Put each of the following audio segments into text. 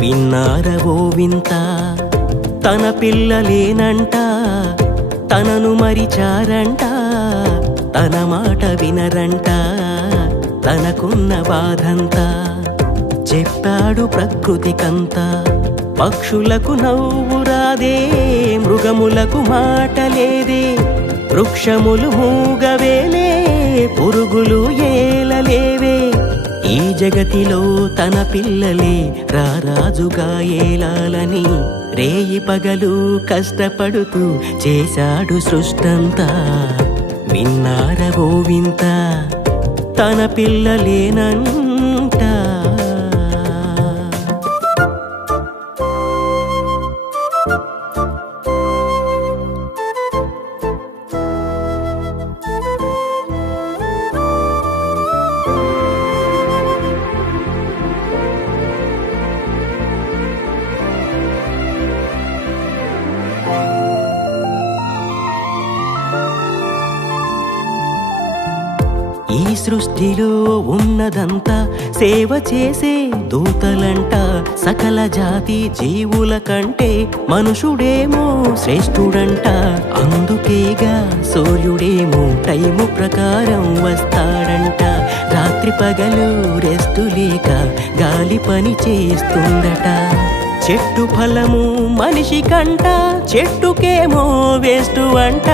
విన్నారవో వింత తన పిల్లలేనంట, తనను మరిచారంట, తన మాట వినరంట, తనకున్న బాధంతా చెప్పాడు ప్రకృతికంతా. పక్షులకు నవ్వు రాదే, మృగములకు మాట లేదే, వృక్షములు మూగవేలే, పురుగులు ఏలలేవే. ఈ జగతిలో తన పిల్లలే రారాజుగా ఏలాలని రేయి పగలు కష్టపడుతూ చేశాడు సృష్టంతా. విన్నారవో వింత తన పిల్లలేనంట. ఈ సృష్టిలో ఉన్నదంతా సేవ చేసే దూతలంట. సకల జాతి జీవుల కంటే మనుషుడేమో శ్రేష్ఠుడంట. అందుకేగా సూర్యుడేమో టైము ప్రకారం వస్తాడంట. రాత్రి పగలు రెస్టు లేక గాలి పని చేస్తుందట. చెట్టు ఫలము మనిషి కంట, చెట్టుకేమో వేస్ట్ అంట.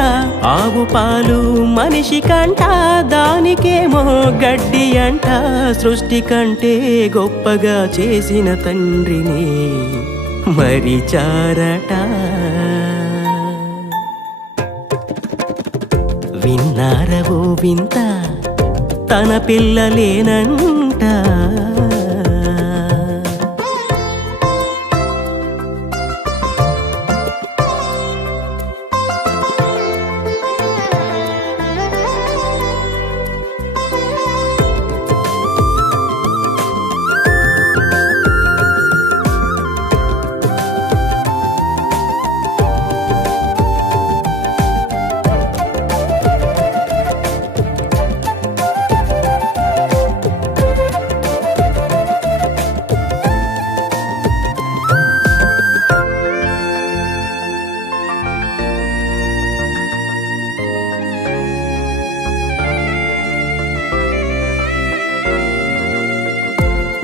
ఆవు పాలు మనిషి కంట, దానికేమో గడ్డి అంట. సృష్టి కంటే గొప్పగా చేసిన తండ్రిని మరిచారట. విన్నారవో వింత తన పిల్లలేనంట.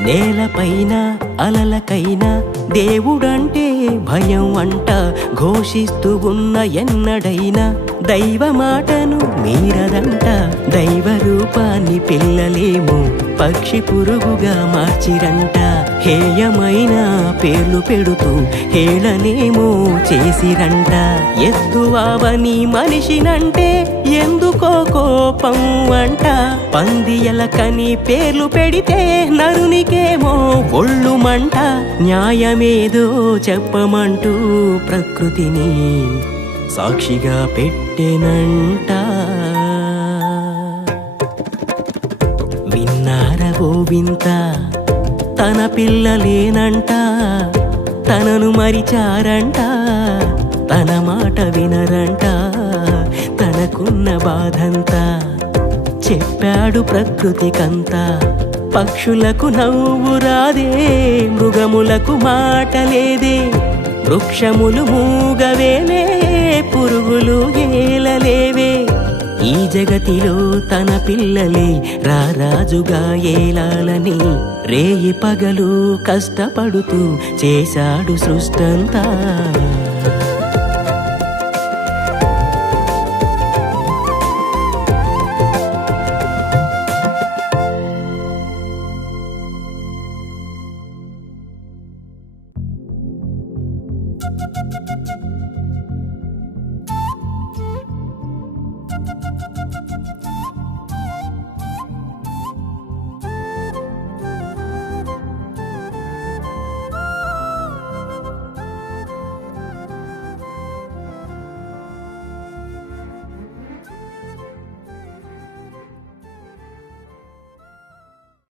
నేలపైన అలలకైనా దేవుడంటే భయం అంట. ఘోషిస్తూ ఉన్న ఎన్నడైనా దైవ మాటను మీరదంట. దైవ రూపాన్ని పిల్లలేమో పక్షి పురుగుగా మార్చిరంట. హేయమైన పేర్లు పెడుతూ హేళనేమో చేసిరంట. ఎద్దువావని మనిషినంటే ఎందుకో కోపం అంట. పంది ఎలకని పేర్లు పెడితే నరునికేమో ఒళ్ళు మంట. న్యాయమేదో చెప్పమంటూ ప్రకృతిని సాక్షిగా పెట్టెనంట. విన్నారవో వింత తన పిల్లలేనంట, తనను మరిచారంట, తన మాట వినరంట, తనకున్న బాధంతా చెప్పాడు ప్రకృతికంతా. పక్షులకు నవ్వు రాదే, మృగములకు మాట లేదే, వృక్షములు మూగవేలే, పురుగులు ఏలలేవే. ఈ జగతిలో తన పిల్లలే రారాజుగా ఏలాలని రేయి పగలు కష్టపడుతూ చేశాడు సృష్టంతా.